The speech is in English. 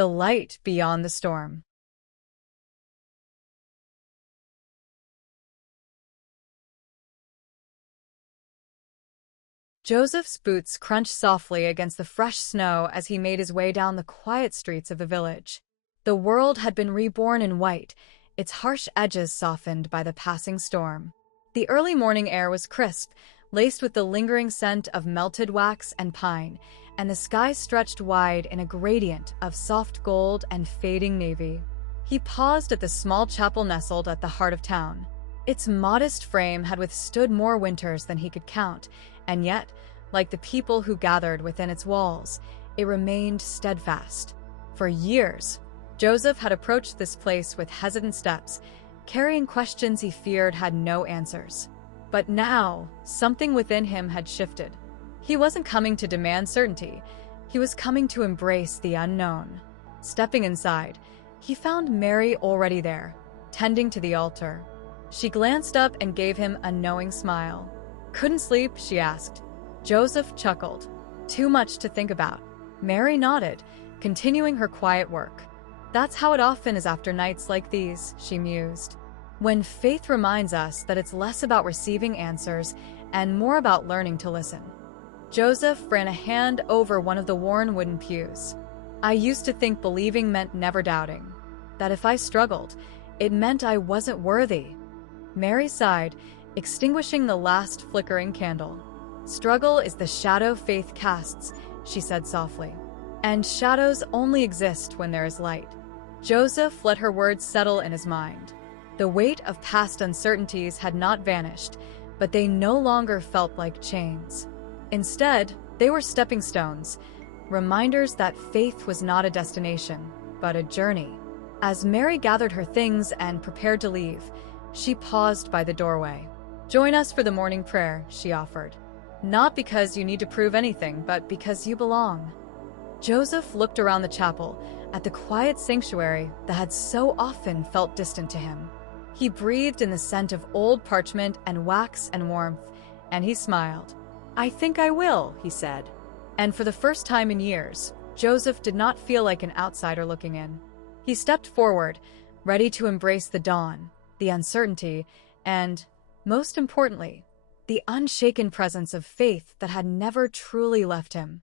the light beyond the storm. Joseph's boots crunched softly against the fresh snow as he made his way down the quiet streets of the village. The world had been reborn in white, its harsh edges softened by the passing storm. The early morning air was crisp, laced with the lingering scent of melted wax and pine, and the sky stretched wide in a gradient of soft gold and fading navy. He paused at the small chapel nestled at the heart of town. Its modest frame had withstood more winters than he could count, and yet, like the people who gathered within its walls, it remained steadfast. For years, Joseph had approached this place with hesitant steps, carrying questions he feared had no answers. But now, something within him had shifted. He wasn't coming to demand certainty. He was coming to embrace the unknown. Stepping inside, he found Mary already there, tending to the altar. She glanced up and gave him a knowing smile. "Couldn't sleep?" she asked. Joseph chuckled. "Too much to think about." Mary nodded, continuing her quiet work. "That's how it often is after nights like these," she mused. "When faith reminds us that it's less about receiving answers and more about learning to listen." Joseph ran a hand over one of the worn wooden pews. "I used to think believing meant never doubting. That if I struggled, it meant I wasn't worthy." Mary sighed, extinguishing the last flickering candle. "Struggle is the shadow faith casts," she said softly. "And shadows only exist when there is light." Joseph let her words settle in his mind. The weight of past uncertainties had not vanished, but they no longer felt like chains. Instead, they were stepping stones, reminders that faith was not a destination, but a journey. As Mary gathered her things and prepared to leave, she paused by the doorway. "Join us for the morning prayer," she offered. "Not because you need to prove anything, but because you belong." Joseph looked around the chapel, at the quiet sanctuary that had so often felt distant to him. He breathed in the scent of old parchment and wax and warmth, and he smiled. "I think I will," he said. And for the first time in years, Joseph did not feel like an outsider looking in. He stepped forward, ready to embrace the dawn, the uncertainty, and, most importantly, the unshaken presence of faith that had never truly left him.